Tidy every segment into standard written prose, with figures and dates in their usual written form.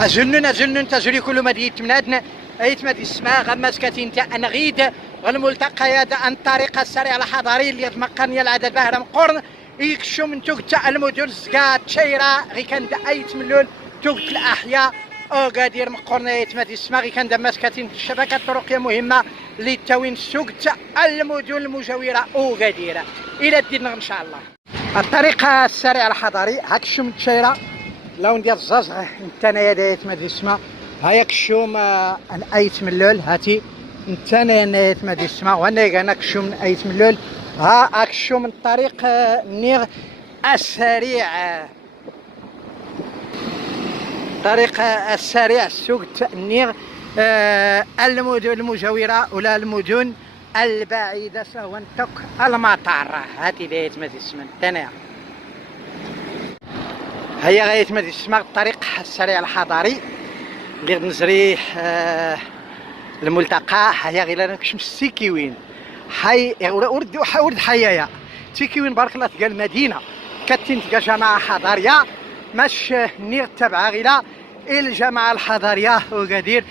أجنن تجري كل مدينة منادنا أيت مدي السماء غمس كاتين تاع أنغيد والملتقيات عن طريق السريع الحضاري اللي يتمكن العدد بهرم قرن يكشو من توقت تاع المدن زكات شيرة غي كان أيت مليون توقت الأحياء أو قادير مقرن أيت مدي السماء غي كان دمس كاتين الشبكة الطرقية مهمة لتوين سوق تاع المدن المجاورة أو قاديرة إلى الدين إن شاء الله. الطريق السريع الحضاري هاك الشوم تشيرة لون ديال الزاز نتانا دايت مدي السما هاياك الشوم ايت ملول هاتي نتانا نايت مدي السما وانا كانك الشوم ايت ملول ها هاك الشوم من الطريق النيغ السريع طريق السريع سوق النيغ المدن المجاورة ولا المدن البعيدة سواء نتوك المطار هاتي دايت مدي السما نتانا هيا غاية مدي السماء الطريق السريع الحضاري اللي نزريه الملتقى هيا غير نكشم السيكيوين حي ورد حيايا تيكيوين بارك الله تلقى المدينة كاتين تلقى جماعة حضارية ماش نير تبع غيلا الجماعة الحضارية وقادير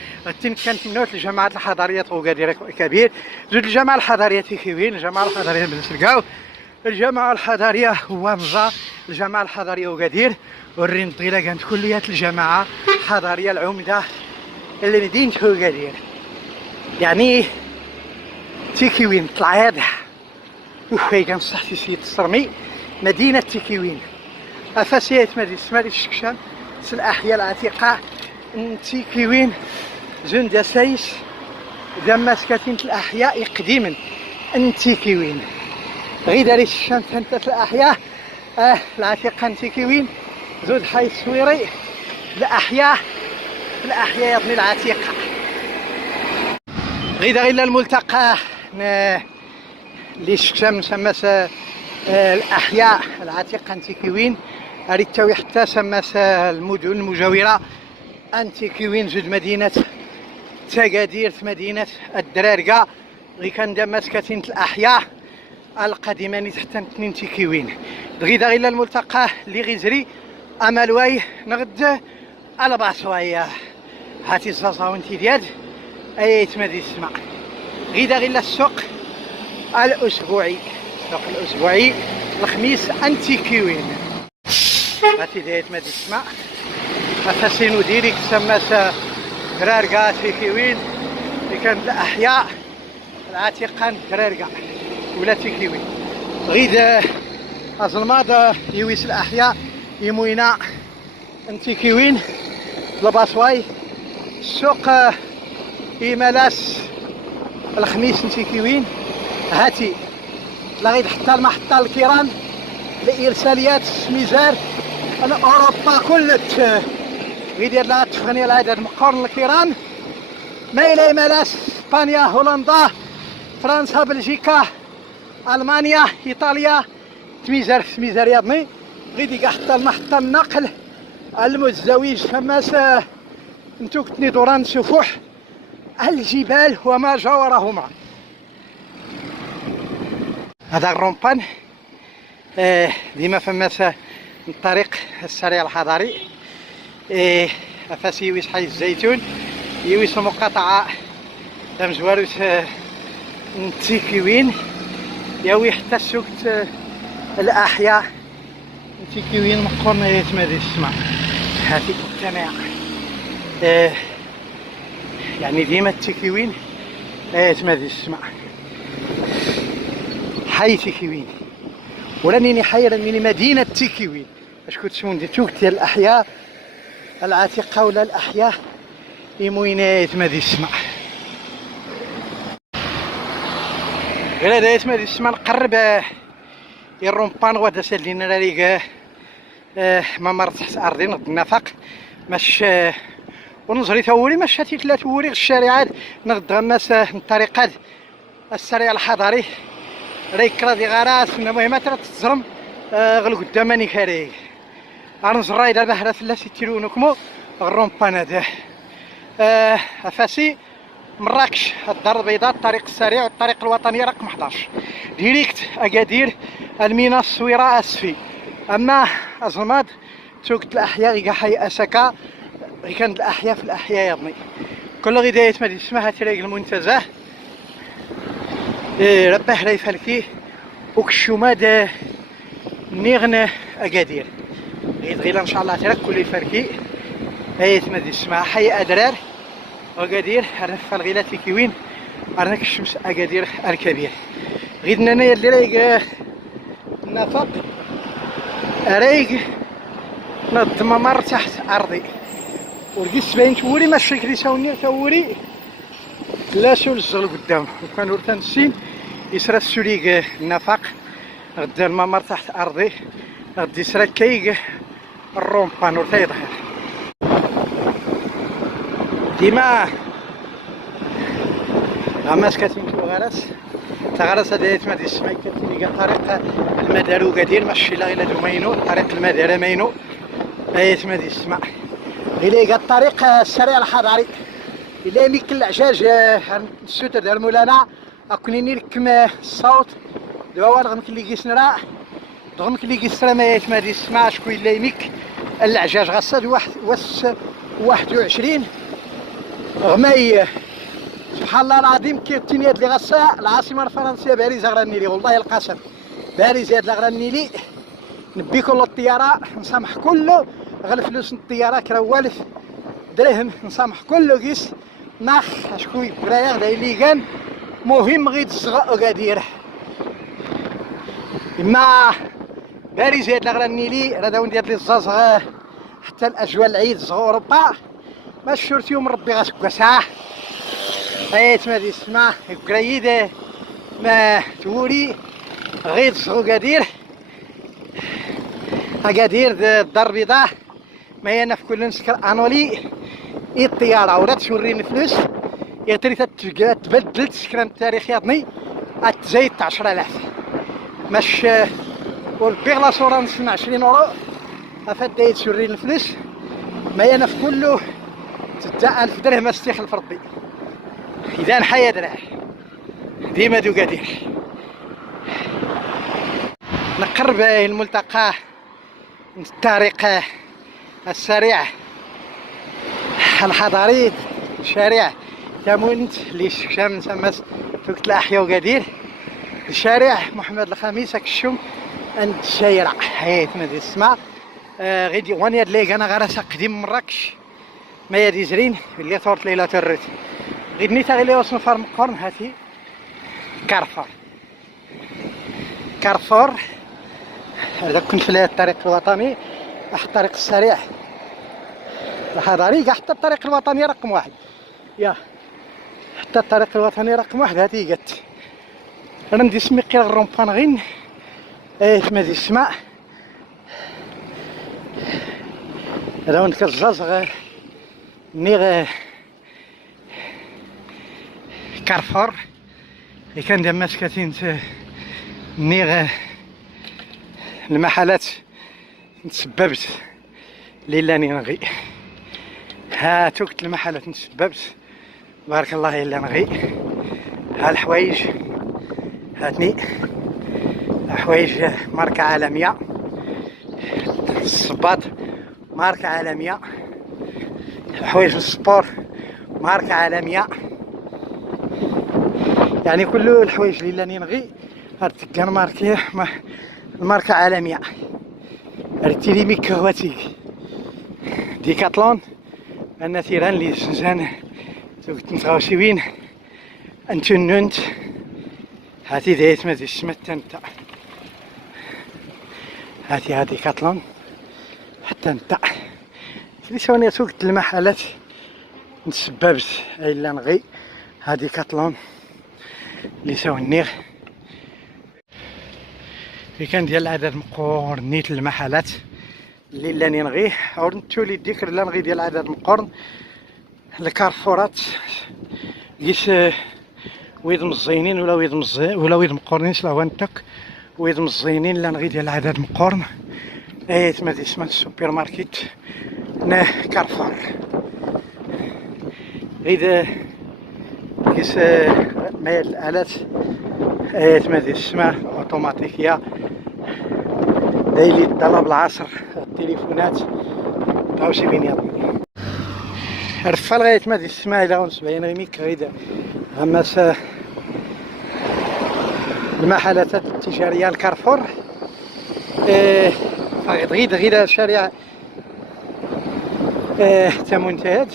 كانت منوت الجماعة الحضارية وقادير كبير زود الجماعة الحضارية تيكيوين الجماعة الحضارية بنسرقاو الجماعة الحضارية هو مزا الجماعة الحضارية وقادير والرين طويلة كانت كليات الجماعة الحضارية العمدة اللي مدينة وقادير يعني تيكيوين طلع هذا وفي كان صحتي سيد الصرمي مدينة تيكيوين أفاسيات مدينة سماري الشكشان الأحياء العتيقة تيكيوين زون داسايس دماس كاتين الأحياء قديما تيكيوين غير داري الشمس انت الأحياء العتيقة تيكيوين زود حي السويري الأحياء يا ابني العتيقة غير الملتقى اللي الشكشان مسمى الأحياء العتيقة تيكيوين أريد تاوي حتى سماس المدن المجاورة أنتيكيوين زود مدينة تاقادير مدينة الدرارقة غي كان دامات كاتين الأحياء القديمة تحت تيكيوين غير الملتقى اللي غيزري أمالواي نغد على باصوايا هاتي الزازا وانتي ديال أيت مدي السماء غير السوق الأسبوعي السوق الأسبوعي الخميس أنتيكيوين هاتي دايت مدي السماء أفاسينو ديريك تسمى درارقا تيكيوين اللي كانت الأحياء العتيقة درارقا ولا تيكيوين غير أزلماض يويس الأحياء يموينا انتيكيوين لباسواي السوق إيمالاس الخميس نتيكيوين هاتي لغيد حتى المحطة الكيران لإرساليات سميزار أنا أوروبا كلت غيدير لها تفغني العدد مقارن الكيران ما إلى إيمالاس إسبانيا هولندا فرنسا بلجيكا ألمانيا إيطاليا سميزار يضني غيدي حتى المحطة النقل المتزوج فماس نتوكتني دوران سفوح الجبال وما جاورهما هذا الرومبان ديما فماس الطريق السريع الحضاري أفاس يويس حي الزيتون يويس مقاطعة مزواروت تيكيوين يوي حتى سوق الأحياء تيكيوين مقرن يتمادي السماء هاتي مجتمع يعني ديما التيكيوين يتمادي السماء حي تيكيوين ولاني حي راني مدينة تيكيوين اش كنت تسون دي توك ديال الأحياء العتيقة ولا الأحياء يموين يتمادي السماء غير هذا يتمادي السماء نقرب الرومبان غدا سالينا راريك ما مرت تحت أرضي نغد النفق ماش ونزري تاولي ماش هاتي ثلاث وري الشارعات نغد غماس الطريقات السريع الحضاري ريك رادي غراس المهم ترى تزرم غل قداماني كاري غنزراي دابا هذا ثلاث تيرونكمو الرومبان هذا افاسي مراكش الدار البيضاء الطريق السريع والطريق الوطني رقم 11 ديريكت اكادير المينا الصويره اسفي اما ازلماض توكت الاحياء كاع حي اسكا غي كانت الاحياء في الاحياء يضني كل غداية ما اسمها تلاقي المنتزه رباه لا يفلكيه وكشو مادا نيغنا اكادير غير ان شاء الله ترك كل يفركي ايت ما اسمها حي ادرار اكادير عرف الغيلاتي كيوين عرفك الشمس اكادير الكبير غير انايا اللي رايق نفق رايق نض ممر تحت ارضي ورقيت باين توري ماشي كري ساوني توري لا سول الزغل قدام وكان ورثان السين يسرى السوليق النفق غدا الممر تحت ارضي غدي يسرى كيق الرومبان ورثا يظهر ديما غماس كاتين كو غرس تغرس دايت ما دي السماي كتلقى طريق المدارو قدير ماشي لا غير دومينو طريق المدارة مينو دايت ما دي السماء غير الطريق السريع الحضاري إلا ميك العجاج السوتر ديال مولانا أكونيني لكم الصوت دوا رغم كلي كيس نرا رغم كلي كيس راه ما دي السماء شكون إلا يميك العجاج غصاد واحد وعشرين غماي سبحان الله العظيم كيتيني هاد لي غصا العاصمة الفرنسية باريس غراني لي والله القسم باريس هاد غراني لي نبي كل الطيارة نسامح كله غير فلوس الطيارة كرا والف دراهم نسامح كله كيس ناخ شكون برايغ دايلي كان مهم غير تزغا وكادير اما باريس هاد غراني لي راه داون ديال لي الزازغ حتى الاجواء العيد زغا اوروبا ما شورتي من ربي غاسكا ساعه ايت ما دي السما كرايده ما توري غير زغو كادير اكادير الدار البيضاء ما هي انا في كل نسكر انولي الطياره ولا توريني فلوس يغتري تبدلت السكران التاريخي يضني تزايد 10000 ماش والبيغ لاسورانس 20 اورو افاد توريني الفلوس ما هي انا في كله 6000 درهم استيخل في ربي اذا حيا دراه ديما دو قادير نقرب الملتقى الطريق السريع الحضاري شارع تامونت اللي شام نسمى فوق الاحياء وقادير الشارع محمد الخامس كشوم عند الشارع حيت ما دي السما غيدي واني هاد ليك انا غير قديم مراكش ما يدي زرين اللي صورت ليله الريت غير نيتا غير وصل فارم قرن هاتي كارفور هذا كنت في الطريق الوطني الطريق السريع الحضاري حتى الطريق الوطني رقم واحد يا حتى الطريق الوطني رقم واحد هاتي قات انا ندي سمي قيل الرومبان غين ما دي السماء هذا وين كالزازغ نيغ كارفور اللي كان ديال ماسكاتين نيغ المحلات نتسببت ليلاني نغي ها توكت المحلات نتسببت بارك الله الا نغي ها الحوايج هاتني حوايج ماركة عالمية الصباط ماركة عالمية حوايج السبور ماركة عالمية يعني كل الحوايج اللي لاني نغي هاد ماركة الماركة عالمية رتيلي ميكرواتيك ديكاتلون انا تيران لي زنزان توقت نتغاوسيوين انتونونت هاتي دايت ما دي السمات تنتا هاتي ديكاتلون حتى نتا اللي سواني توقت المحلات نتسببت الا نغي هادي كاتلون اللي ساونيغ اللي كان ديال العدد مقورن نيت المحلات اللي لاني نغيه او نتولي الذكر لا نغي ديال العدد مقورن الكارفورات قيس ويد مزينين ولا ويد مقورنين سلا وانتك ويد مزينين لا نغي ديال العدد مقورن ايت ما اسمها السوبر ماركت نا كارفور إذا قيس ما الآلات ايت ما اسمها اوتوماتيكية دايلي طلب العصر التليفونات تاوشي بين يضمي رفع لغاية ما دي السماء إلى 75 غيميك غيد غمس المحلات التجارية الكارفور غير شارع تمنتهج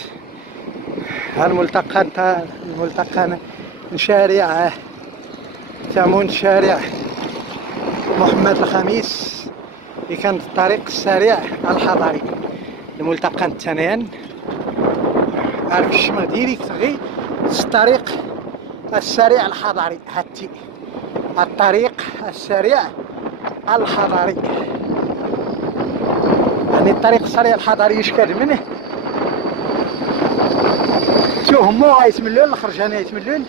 الملتقى من شارع تمون شارع محمد الخميس اللي كان الطريق السريع الحضاري الملتقى الثانيان عارف الشمال ديريكت غي الطريق السريع الحضاري هاتي الطريق السريع الحضاري يعني الطريق السريع الحضاري يشكل منه توهمو غيتملون الخرج انا يتملون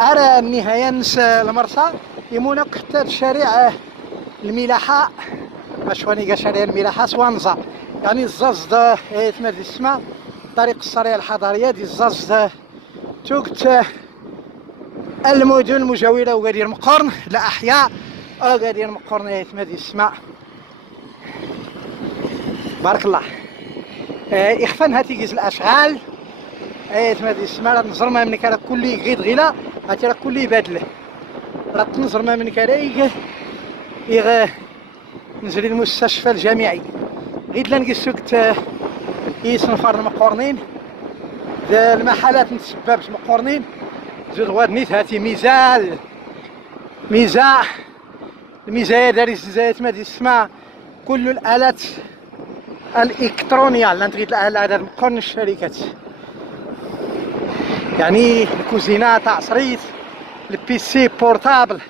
ارى النهاية نس المرسى يمونك حتى الشارع الملاحة مشواني قا شارع الملاحة سوانزا يعني الزاز دا يتمد السماء الطريق السريع الحضارية دي الزاز دا توقت المدن المجاورة وقادير مقرن الأحياء وقادير مقرن يتمد السماء بارك الله إخفان هاتي قيز الأشغال يتمد السماء نظر ما منك على كل غيد غلا هاتي راه كل بادله راه تنظر ما منك على نزل المستشفى الجامعي غيد لنقيس سوقت يصنفر المقورنين المحلات نتسببت مقورنين زود غواد نيت هاتي ميزة الميزايا داري زايت مادي السماء كل الآلات الإلكترونية اللي تغيد الآلات مقورن الشركات يعني الكوزينات عصريت البيسي بورتابل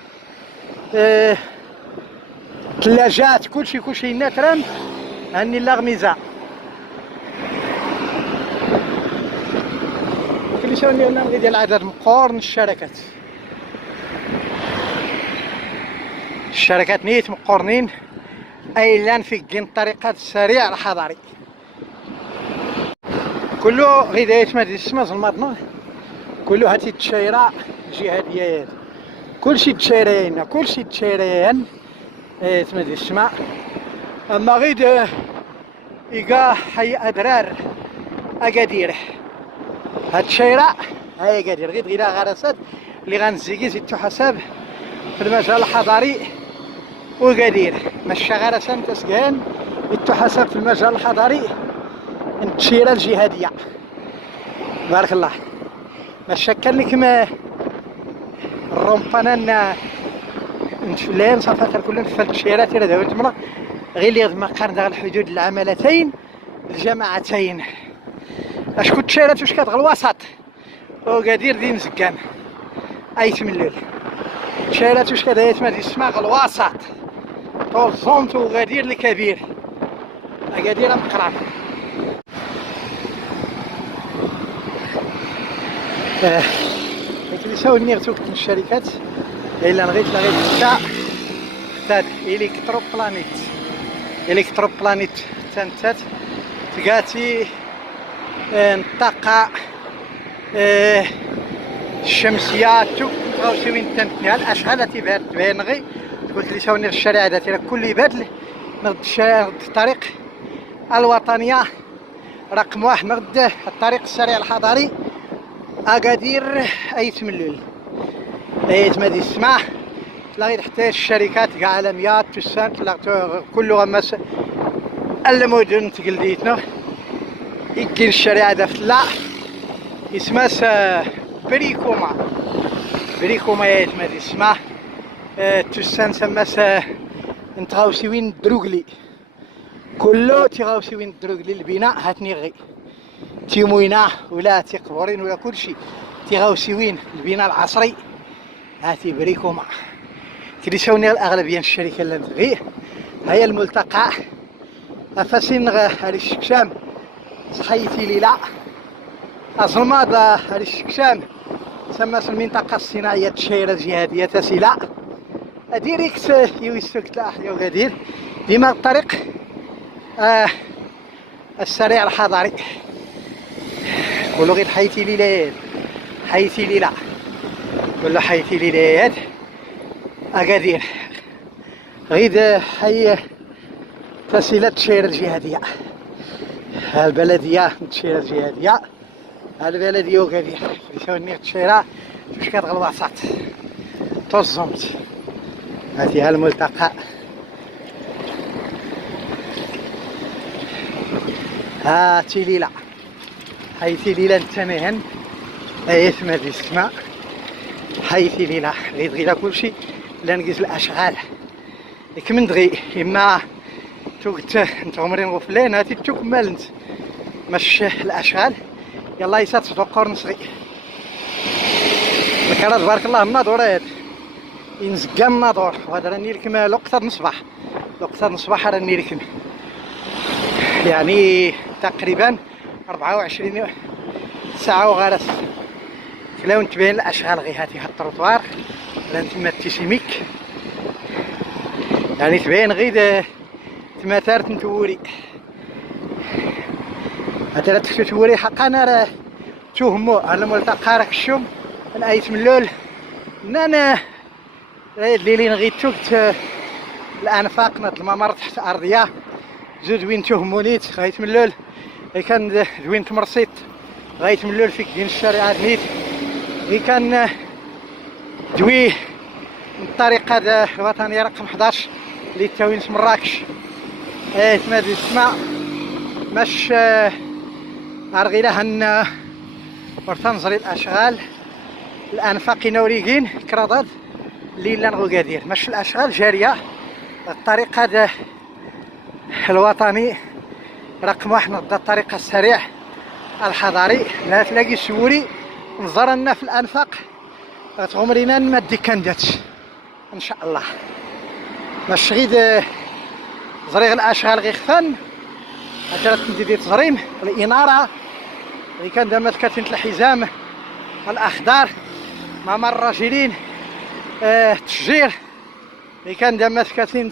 ثلاجات كلشي ناتران هاني لاغميزة كل شيء اللي نغي ديال العدد مقارن الشركات نيت مقارنين ايلان في كين الطريقات السريع الحضاري كله غير مادي السما زلماتنا كله هاتي تشايرة جهاديات كلشي تشايرين تمدي السماء اما غير إيقا حي أدرار أقادير هاد الشيرة هاي قادير غير غراسات اللي غنزيكي زيتو حساب في المجال الحضاري وقادير ماشي غراسة تسكان زيتو حساب في المجال الحضاري الشيرة الجهادية بارك الله ما شكل لك ما الرومبانان نتفلان صافات كلهم في الشيرات الى داوت مرة غير اللي ما قارن داغ الحدود العملتين الجماعتين اش كنت شيرات واش كتغ الوسط وقادير دين زكان اي تملل شيرات واش كدايت ما تسمع الوسط طوزونت وغادير الكبير قادير مقران كيساو نيرتوك من الشركات الا لغيت تاع الكترو بلانيت تنتات تقاتي الطاقة الشمسية توك وين تنتني الاشعال تبان غي قلت لي ساوني الشارع داتي راه كل يبادل نرد الطريق الوطنية رقم 1 نرد الطريق السريع الحضاري أكادير أي تملل أي تمدي السماح تلاقي حتى الشركات كاع عالميات تسان تلاقي كل غمس المدن تقلديتنا يجي الشارع هذا فتلا يسماس بريكوما يا تمدي السماح تسان سماس نتغاوسيوين دروغلي كله تغاوسيوين دروغلي البناء هاتني غي تيمويناه ولا تيقبورين ولا كلشي تيغاوسيوين البناء العصري هاتي بريكوما كيساوني الاغلبيه الشركه اللي نبغيه هي الملتقى افاسين هادي الشكشام صحيتي ليلا اظلمات هادي الشكشام تسمى المنطقه الصناعيه الشهيره الجهاديه تسيلا ديريكت يوسك تلاحيا وغادير ديما الطريق السريع الحضاري قولوا غير حيتي ليلة ولا حيتي ليلات أكادير غير حي فصيلة الشهيرة الجهادية البلديه تشيره الجهاديه البلديه وكادير يساوني تشيره باش كتغلب عصات توزمت. هذه الملتقى ها تيليلا هاي تيليلا نتنهن ايت مادي السماء هاي تيليلا غير غير كلشي لا نقيس الاشغال كمن دغي اما توقت انت عمرين غفلين هاتي تكمل انت مش الاشغال يلا يسات تفكر نصغي الكرات بارك الله الناظور هاد ينزقى الناظور وهذا راني لكم لقطة نصبح لقطة نصبح راني لكم يعني تقريبا 24 ساعة وغالس كلاو نتبين الاشغال غي هاتي هاد التروطوار لا نتما تيسيميك يعني تبين غير تما تارت نتوري هذا توري حقا انا راه توهمو على الملتقى راك الشوم انا ايت ملول انا الليلين غير توقت الانفاق نض الممر تحت ارضيه زود وين توهمونيت غايت ملول كان وين تمرصيت غايت ملول فيك دين الشارع نيت غي كان دوي من الطريقه الوطنيه رقم 11 اللي تاوين مراكش تمادي السماء مش ارغي لها ان ورتنظري الاشغال الانفاق نوريين كرادات اللي لا نغو قادير مش الاشغال جاريه الطريقه الوطني رقم 1 ضد الطريقه السريع الحضاري لا تلاقي سوري نظرنا في الانفاق غتغمرينا نمدي كندات ان شاء الله مش غير زريغ الاشغال غير خفن عشرة ندير تزريم الاناره اللي كان دامت كاتين الحزام الاخضر مع الراجلين التشجير اللي كان دامت كاتين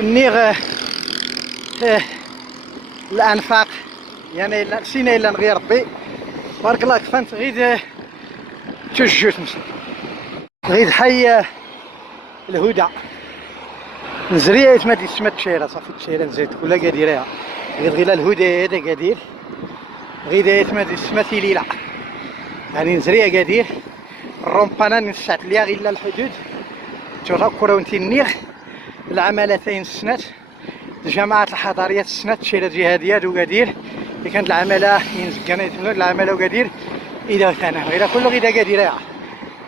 النيغ الانفاق يعني سينا الا نغير ربي بارك الله كفنت غير تشجوت غير حي الهدى نزريه ما تسمى تشيره صافي تشيره نزيد ولا قاديرها غير الهدى هذا قادير غير ما تسمى ليله يعني نزريه قادير الرومبانا نسعت ليها غير الحدود تذكروا انت النيغ العمالتين السنات الجماعات الحضاريات السنات تشيره جهاديات وقادير اللي كانت العماله ينزكنا يتمنوا العماله وقادير اذا كان غير كله غير قاديرها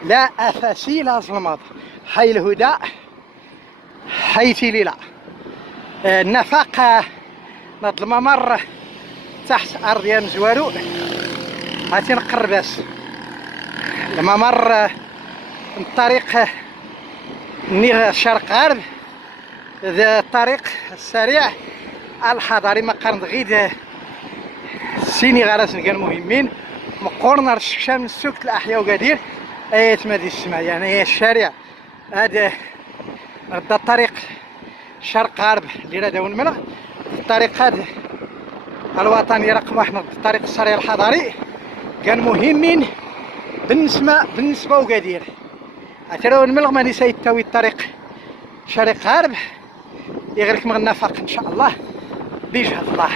لا افاسي لا ظلمات حي الهدى حيتي ليلى النفاق نض الممر تحت ارض مزوارو هاتي نقرباس الممر من الطريق نيغ شرق غرب ذا الطريق السريع الحضاري ما قارن غير سيني غراس كان مهمين مقورنا الشكشان من سوق الاحياء وقادير ايت مادي السماء يعني هي الشارع هذا رد الطريق شرق غرب اللي راه داون الملغ الطريق هذا الوطني رقم 1 الطريق السريع الحضاري كان مهمين بالنسبه وقادير اعتراو الملغ ماني سيتاوي الطريق شرق غرب يغرك من النفق ان شاء الله بيجهد الله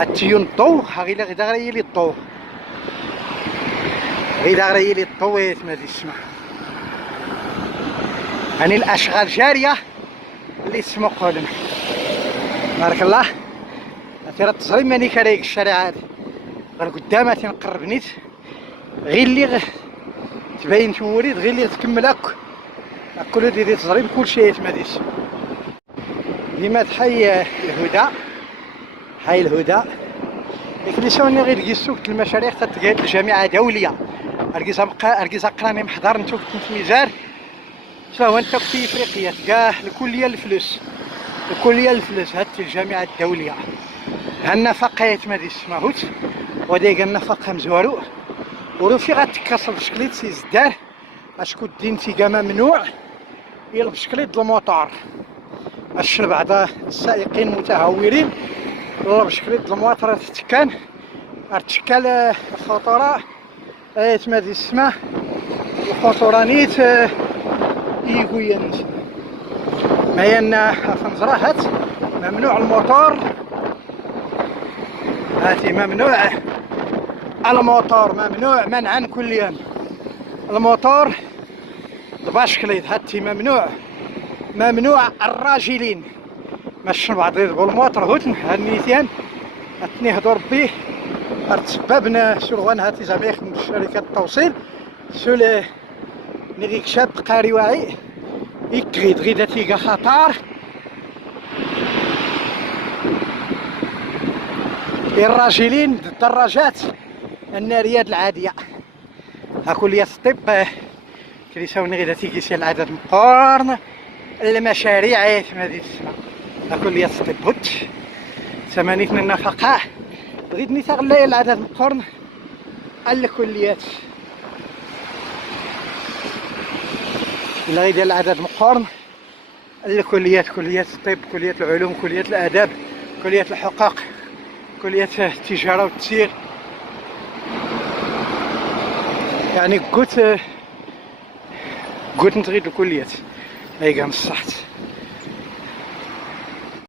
التيون الضو غير غير لي الضو غير لي الضو مادي السماء يعني الاشغال جاريه اللي يسمو قولنا بارك الله ترى التصريم ماني كاريك الشارع هذا غير قدامها تنقرب نيت غير اللي تبين توريد غير اللي تكمل كل ديال التصريم كلشي يتماديش ديما تحي الهدى حي الهدى لكن سوني غير قيسوك المشاريع تتقاد الجامعه دوليه اركيزا قراني محضر نتو كنت ميزار شنو انت في افريقيا تلقاه الكليه الفلوس هاد الجامعه الدوليه هالنفقه يتمادي السماهوت وديك النفقه مزوارو ولو في غتكسر بشكليت سيزدار اشكون الدين تيقا ممنوع يلا بشكليت الموطور اش بعض السائقين متهورين والله بشكليت الموطور تتكان ارتشكال الخطوره يتمادي السما الخطوره نيت يقوين ما ين فنزراهات ممنوع الموتور هاتي ممنوع الموتور، ممنوع منعا كليا. الموتور باشكليت هاتي ممنوع، ممنوع الراجلين. ماشي بعض يضربوا الموتور هوتن هالنيتيان هاتني هدور بيه ارتبابنا شلغوان هاتي جميع شركات التوصيل سول نغيك شاب قاري واعي يكريد غيدا تيغا خطر الراجلين الدراجات الناريات العادية. ها كلية الطب كيساوني غيدا تيكيسي العدد مقارن المشاريع في مدينة السماء. ها كلية الطب هوت ثمانية النفقة بغيت نتغلى العدد مقارن الكليات إلا غير ديال العدد مقارن الكليات، كلية الطب، كلية العلوم، كلية الآداب، كلية الحقوق، كلية التجارة والتسيير. يعني قلت نتغيد الكليات هاي كان الصحت.